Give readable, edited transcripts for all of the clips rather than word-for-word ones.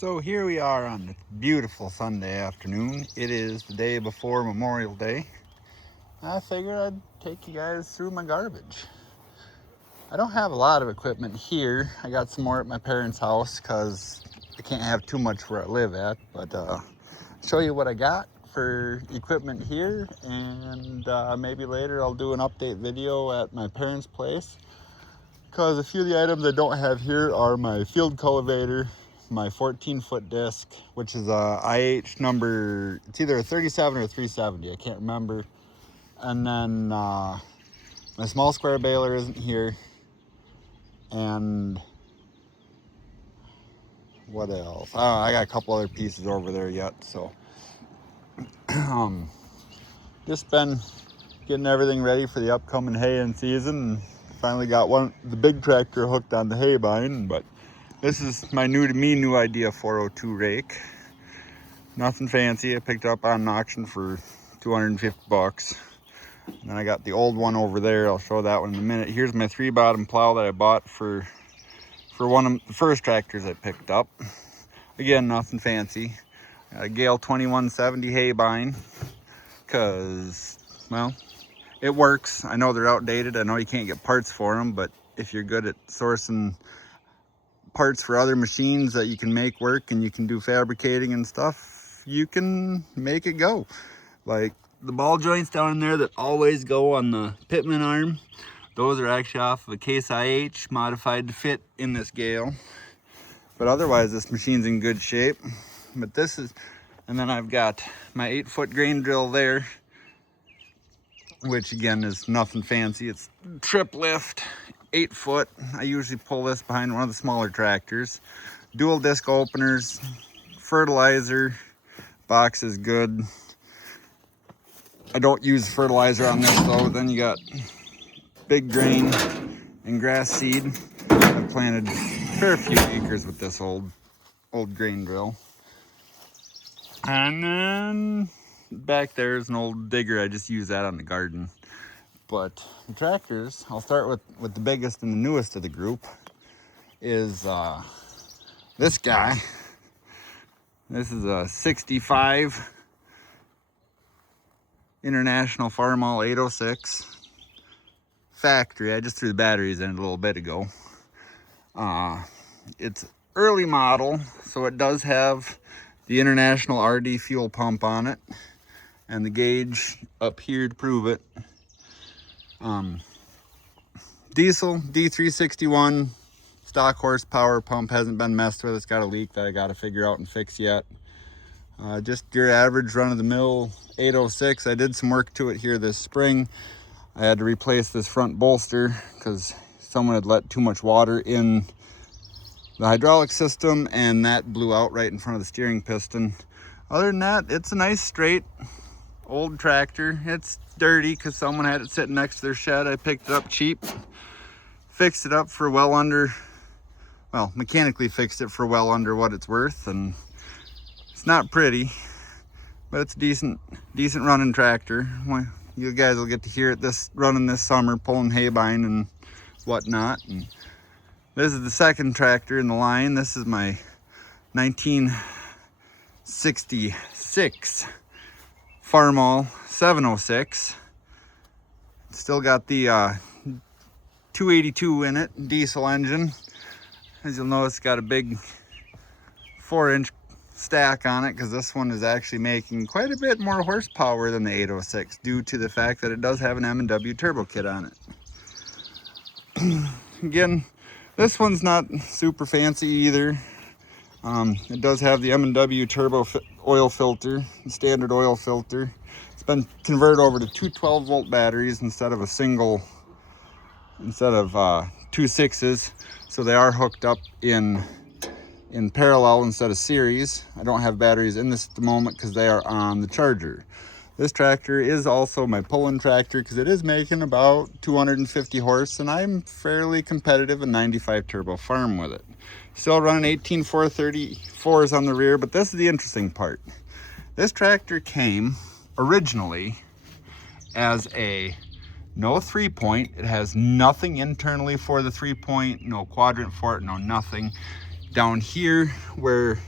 So here we are on this beautiful Sunday afternoon. It is the day before Memorial Day. I figured I'd take you guys through my garbage. I don't have a lot of equipment here. I got some more at my parents' house because I can't have too much where I live at. But show you what I got for equipment here, and maybe later I'll do an update video at my parents' place. Because a few of the items I don't have here are my field cultivator, my 14-foot disc, which is a IH number, it's either a 37 or a 370, I can't remember. And then my small square baler isn't here. And what else? I got a couple other pieces over there yet, so. Just been getting everything ready for the upcoming haying season. Finally got the big tractor hooked on the hay bine, but this is my new idea 402 rake. Nothing fancy. I picked it up on an auction for 250 bucks. And then I got the old one over there. I'll show that one in a minute. Here's my 3-bottom plow that I bought for one of the first tractors I picked up. Again, nothing fancy. Got a Gale 2170 hay bine because, well, it works. I know they're outdated. I know you can't get parts for them, but if you're good at sourcing parts for other machines that you can make work and you can do fabricating and stuff, you can make it go. Like the ball joints down in there that always go on the pitman arm, those are actually off of a Case IH modified to fit in this Gale. But otherwise this machine's in good shape. But this is, and then I've got my 8-foot grain drill there, which again is nothing fancy. It's trip lift, 8 foot. I usually pull this behind one of the smaller tractors. Dual disc openers, fertilizer, box is good. I don't use fertilizer on this though. Then you got big grain and grass seed. I planted a fair few acres with this old grain drill. And then back there is an old digger. I just use that on the garden. But the tractors, I'll start with the biggest and the newest of the group, is this guy. This is a 65 International Farmall 806 factory. I just threw the batteries in it a little bit ago. It's early model, so it does have the International RD fuel pump on it and the gauge up here to prove it. Diesel D361 stock horsepower pump, hasn't been messed with. It's got a leak that I got to figure out and fix yet. Just your average run-of-the-mill 806. I did some work to it here this spring. I had to replace this front bolster because someone had let too much water in the hydraulic system and that blew out right in front of the steering piston. Other than that, it's a nice straight old tractor. It's dirty because someone had it sitting next to their shed. I picked it up cheap, fixed it up for mechanically fixed it for well under what it's worth, and it's not pretty, but it's a decent running tractor. You guys will get to hear it running this summer, pulling hay bine and whatnot. And this is the second tractor in the line. This is my 1966 Farmall 706. Still got the 282 in it, diesel engine. As you'll notice, it's got a big 4-inch stack on it because this one is actually making quite a bit more horsepower than the 806 due to the fact that it does have an M&W turbo kit on it. Again, this one's not super fancy either. It does have the M&W turbo oil filter, standard oil filter. It's been converted over to two 12-volt batteries instead of two 6s, so they are hooked up in parallel instead of series. I don't have batteries in this at the moment because they are on the charger. This tractor is also my pulling tractor because it is making about 250 horse, and I'm fairly competitive in 95 turbo farm with it. Still running 18-434s on the rear, but this is the interesting part. This tractor came originally as a no 3-point. It has nothing internally for the 3-point, no quadrant for it, no nothing. Down here where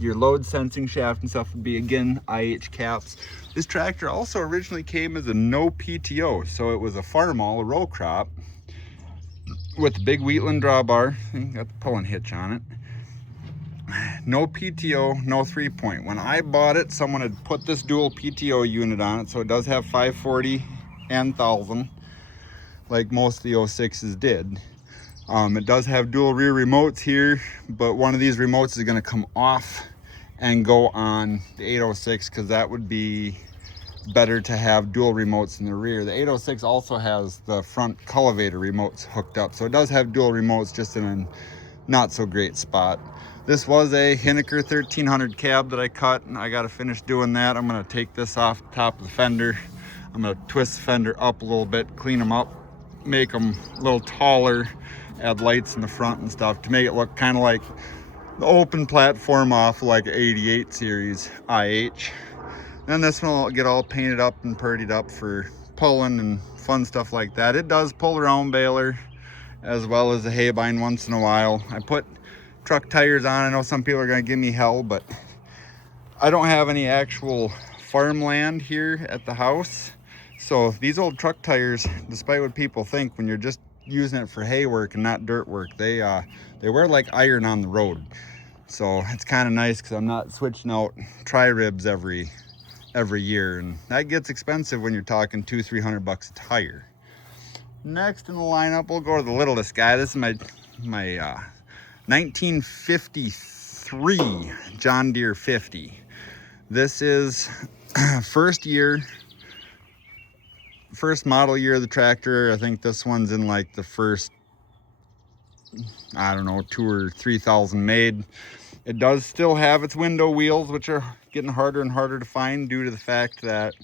Your load sensing shaft and stuff would be, again, IH caps. This tractor also originally came as a no PTO, so it was a farmall, a row crop, with the big Wheatland drawbar. Got the pulling hitch on it. No PTO, no 3-point. When I bought it, someone had put this dual PTO unit on it, so it does have 540 and 1000, like most of the 06s did. It does have dual rear remotes here, but one of these remotes is going to come off and go on the 806 because that would be better to have dual remotes in the rear. The 806 also has the front cultivator remotes hooked up, so it does have dual remotes, just in a not so great spot. This was a Hinneker 1300 cab that I cut, and I got to finish doing that. I'm going to take this off the top of the fender. I'm going to twist the fender up a little bit, clean them up, make them a little taller, add lights in the front and stuff to make it look kind of like the open platform off like an 88 series IH. Then this one will get all painted up and purdied up for pulling and fun stuff like that. It does pull a round baler as well as a hay bind once in a while. I put truck tires on. I know some people are going to give me hell, but I don't have any actual farmland here at the house. So these old truck tires, despite what people think, when you're just using it for hay work and not dirt work, they wear like iron on the road. So it's kind of nice because I'm not switching out tri-ribs every year, and that gets expensive when you're talking $200-300 a tire. Next in the lineup, we'll go to the littlest guy. This is my 1953 John Deere 50. This is first model year of the tractor. I think this one's in like the first, I don't know, 2,000 or 3,000 made. It does still have its window wheels, which are getting harder and harder to find due to the fact that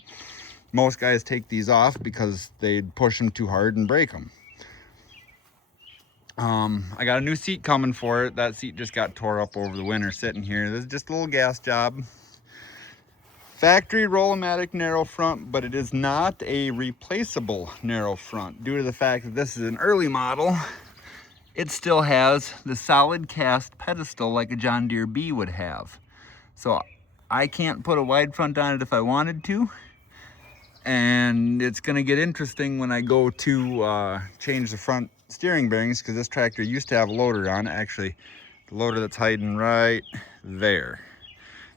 most guys take these off because they'd push them too hard and break them. I got a new seat coming for it. That seat just got tore up over the winter sitting here. This is just a little gas job. Factory Roll-O-Matic narrow front, but it is not a replaceable narrow front due to the fact that this is an early model. It still has the solid cast pedestal like a John Deere B would have. So I can't put a wide front on it if I wanted to. And it's gonna get interesting when I go to change the front steering bearings, because this tractor used to have a loader on it. Actually, the loader that's hiding right there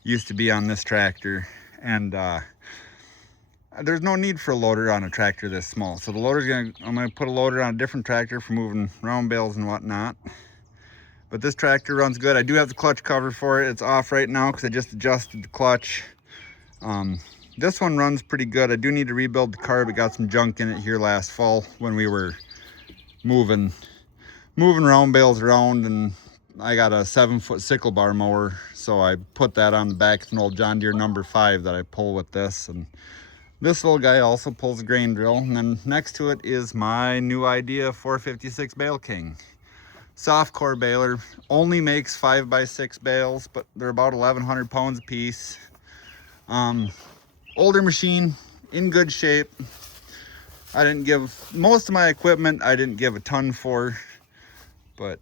used to be on this tractor. And there's no need for a loader on a tractor this small. So I'm gonna put a loader on a different tractor for moving round bales and whatnot. But this tractor runs good. I do have the clutch cover for it. It's off right now because I just adjusted the clutch. This one runs pretty good. I do need to rebuild the carb. It got some junk in it here last fall when we were moving round bales around, and I got a 7-foot sickle bar mower, so I put that on the back of an old John Deere number 5 that I pull with this. And this little guy also pulls a grain drill. And then next to it is my new idea 456 Bale King. Soft core baler, only makes 5x6 bales, but they're about 1,100 pounds a piece. Older machine, in good shape. I didn't give most of my equipment, I didn't give a ton for, but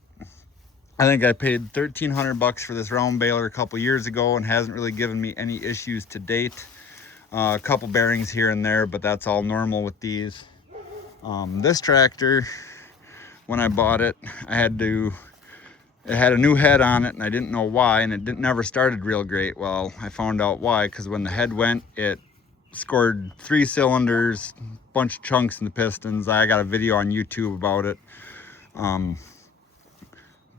I think I paid $1,300 for this round baler a couple years ago and hasn't really given me any issues to date. A couple bearings here and there, but that's all normal with these. This tractor, when I bought it, it had a new head on it, and I didn't know why, and it never started real great. Well, I found out why, because when the head went, it scored 3 cylinders, bunch of chunks in the pistons. I got a video on YouTube about it.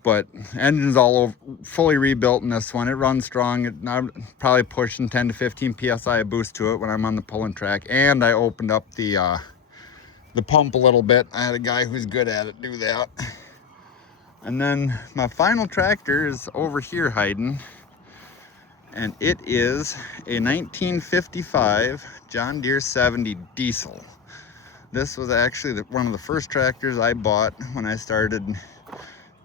But engine's all fully rebuilt in this one. It runs strong. I'm probably pushing 10 to 15 psi of boost to it when I'm on the pulling track. And I opened up the pump a little bit. I had a guy who's good at it do that. And then my final tractor is over here hiding, and it is a 1955 John Deere 70 diesel. This was actually one of the first tractors I bought when I started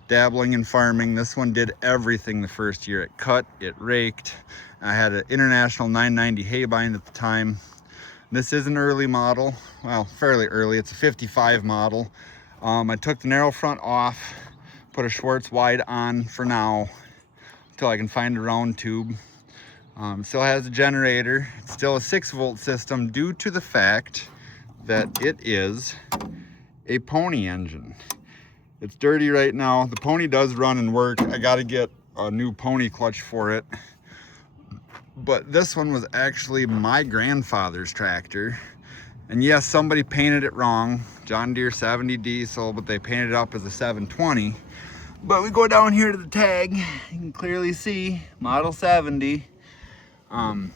dabbling in farming. This one did everything the first year. It cut, it raked. I had an International 990 hay bind at the time. This is an early model, well, fairly early. It's a 55 model. I took the narrow front off, put a Schwartz wide on for now, till I can find a round tube. Still has a generator. It's still a 6-volt system due to the fact that it is a pony engine. It's dirty right now. The pony does run and work. I got to get a new pony clutch for it. But this one was actually my grandfather's tractor. And yes, somebody painted it wrong. John Deere 70 diesel, but they painted it up as a 720. But we go down here to the tag, you can clearly see model 70. And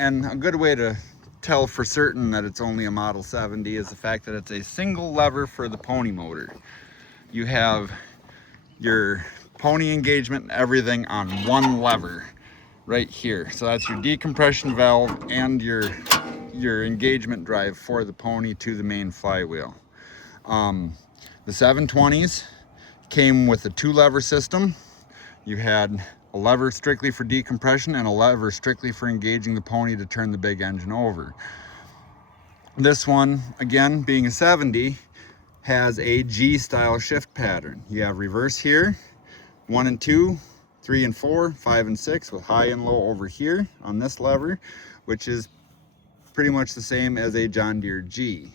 a good way to tell for certain that it's only a model 70 is the fact that it's a single lever for the pony motor. You have your pony engagement and everything on one lever right here. So that's your decompression valve and your engagement drive for the pony to the main flywheel. The 720s came with a 2-lever system. You had a lever strictly for decompression and a lever strictly for engaging the pony to turn the big engine over. This one, again, being a 70, has a G-style shift pattern. You have reverse here, 1 and 2, 3 and 4, 5 and 6, with high and low over here on this lever, which is pretty much the same as a John Deere G.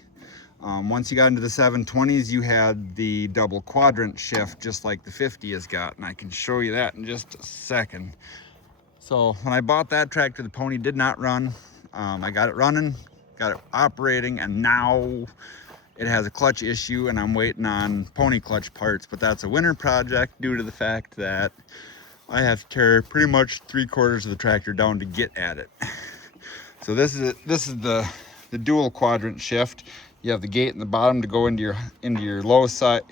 Once you got into the 720s, you had the double quadrant shift, just like the 50 has got, and I can show you that in just a second. So when I bought that tractor, the pony did not run. I got it running, got it operating, and now it has a clutch issue, and I'm waiting on pony clutch parts, but that's a winter project due to the fact that I have to tear pretty much 3/4 of the tractor down to get at it. So this is the dual quadrant shift. You have the gate in the bottom to go into your low side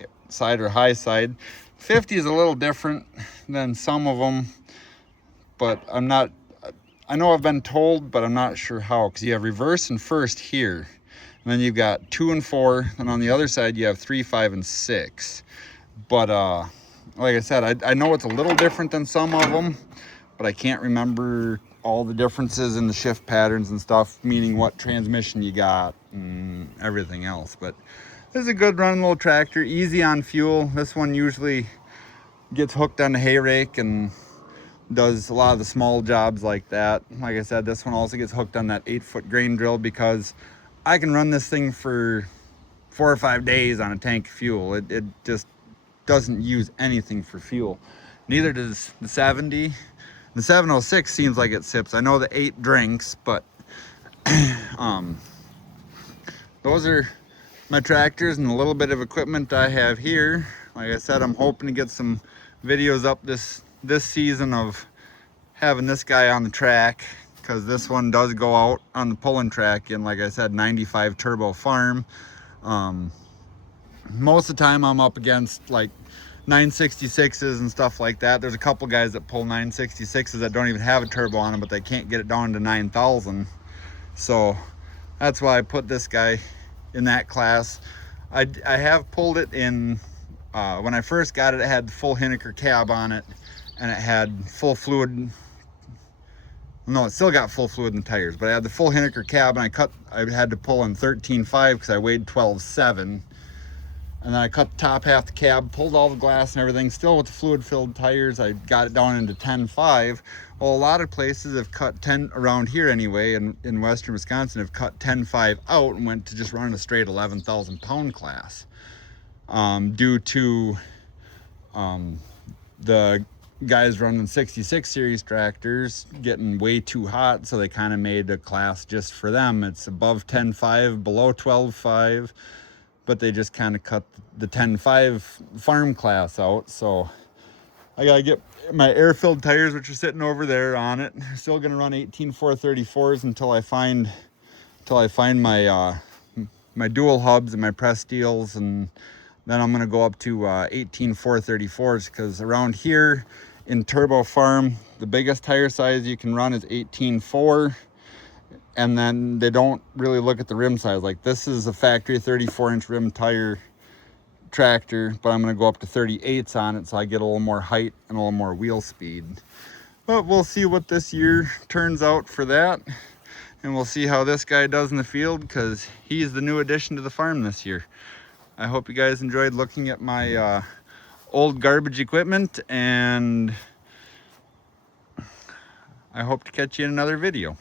or high side. 50 is a little different than some of them, but I know I've been told, but I'm not sure how, because you have reverse and first here, and then you've got 2 and 4, and on the other side you have 3, 5, and 6. But like I said, I know it's a little different than some of them, but I can't remember all the differences in the shift patterns and stuff, meaning what transmission you got and everything else. But this is a good running little tractor, easy on fuel. This one usually gets hooked on the hay rake and does a lot of the small jobs like that. Like I said, this one also gets hooked on that 8-foot grain drill, because I can run this thing for 4 or 5 days on a tank of fuel. It just doesn't use anything for fuel. Neither does the 70. The 706 seems like it sips. I know the 8 drinks, but those are my tractors and a little bit of equipment I have here. Like I said, I'm hoping to get some videos up this season of having this guy on the track, because this one does go out on the pulling track in, like I said, 95 turbo farm. Most of the time I'm up against like 966s and stuff like that. There's a couple guys that pull 966s that don't even have a turbo on them, but they can't get it down to 9,000. So that's why I put this guy in that class. I have pulled it in, when I first got it, it had the full Hinneker cab on it, and it had full fluid. No, it still got full fluid in the tires, but I had the full Hinneker cab, and I had to pull in 13.5 because I weighed 12.7. And then I cut the top half the cab, pulled all the glass and everything, still with the fluid-filled tires. I got it down into 10.5. Well, a lot of places have cut 10, around here anyway, in western Wisconsin, have cut 10.5 out and went to just running a straight 11,000 pound class. Due to the guys running 66 series tractors getting way too hot, so they kind of made a class just for them. It's above 10.5, below 12.5. But they just kind of cut the 10.5 farm class out. So I gotta get my air-filled tires, which are sitting over there, on it. Still gonna run 18.434s until I find my my dual hubs and my press steels, and then I'm gonna go up to 18.434s, because around here in turbo farm, the biggest tire size you can run is 18.4. And then they don't really look at the rim size. Like, this is a factory 34-inch rim tire tractor, but I'm going to go up to 38s on it, so I get a little more height and a little more wheel speed. But we'll see what this year turns out for that, and we'll see how this guy does in the field, because he's the new addition to the farm this year. I hope you guys enjoyed looking at my old garbage equipment, and I hope to catch you in another video.